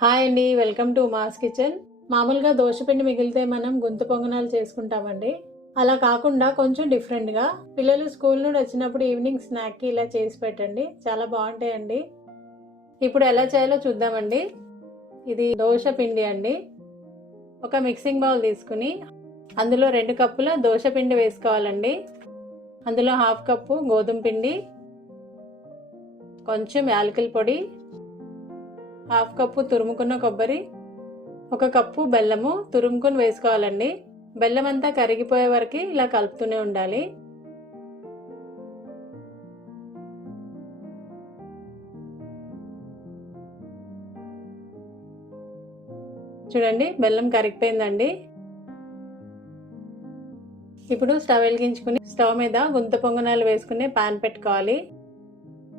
Hi అండి welcome to mass kitchen. మామూలుగా దోశపిండి మిగిలితే మనం గొంతు పొంగనాలు చేసుకుంటామండి. అలా కాకుండా కొంచెం డిఫరెంట్గా పిల్లలు స్కూల్ నుండి వచ్చినప్పుడు ఈవినింగ్ స్నాక్కి ఇలా చేసి పెట్టండి. చాలా బాగుంటాయండి. ఇప్పుడు ఎలా చేయాలో చూద్దామండి. ఇది దోశ పిండి అండి. ఒక మిక్సింగ్ బౌల్ తీసుకుని అందులో రెండు కప్పుల దోశ పిండి వేసుకోవాలండి. అందులో హాఫ్ కప్పు గోధుమ పిండి కొంచెం యాలకుల పొడి హాఫ్ కప్పు తురుముకున్న కొబ్బరి ఒక కప్పు బెల్లము తురుముకుని వేసుకోవాలండి. బెల్లం అంతా కరిగిపోయే వరకు ఇలా కలుపుతూనే ఉండాలి. చూడండి బెల్లం కరిగిపోయిందండి. ఇప్పుడు స్టవ్ వెలిగించుకుని స్టవ్ మీద గుంత పొంగనాలు వేసుకునే పాన్ పెట్టుకోవాలి.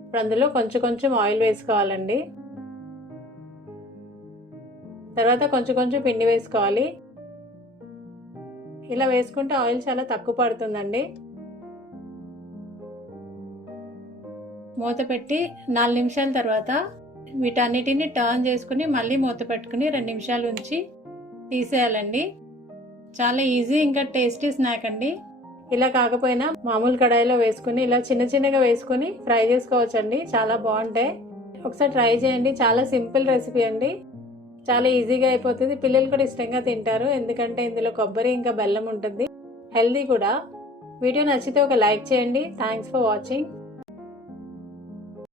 ఇప్పుడు అందులో కొంచెం కొంచెం ఆయిల్ వేసుకోవాలండి. తర్వాత కొంచెం కొంచెం పిండి వేసుకోవాలి. ఇలా వేసుకుంటే ఆయిల్ చాలా తక్కువ పడుతుందండి. మూత పెట్టి నాలుగు నిమిషాల తర్వాత వీటన్నిటిని టర్న్ చేసుకుని మళ్ళీ మూత పెట్టుకుని రెండు నిమిషాలు ఉంచి తీసేయాలండి. చాలా ఈజీ ఇంకా టేస్టీ స్నాక్ అండి. ఇలా కాకపోయినా మామూలు కడాయిలో వేసుకుని ఇలా చిన్న చిన్నగా వేసుకుని ఫ్రై చేసుకోవచ్చండి. చాలా బాగుంటాయి. ఒకసారి ట్రై చేయండి. చాలా సింపుల్ రెసిపీ అండి. చాలా ఈజీగా అయిపోతుంది. పిల్లలు కూడా ఇష్టంగా తింటారు. ఎందుకంటే ఇందులో కొబ్బరి ఇంకా బెల్లం ఉంటుంది. హెల్దీ కూడా. వీడియో నచ్చితే ఒక లైక్ చేయండి. Thanks for watching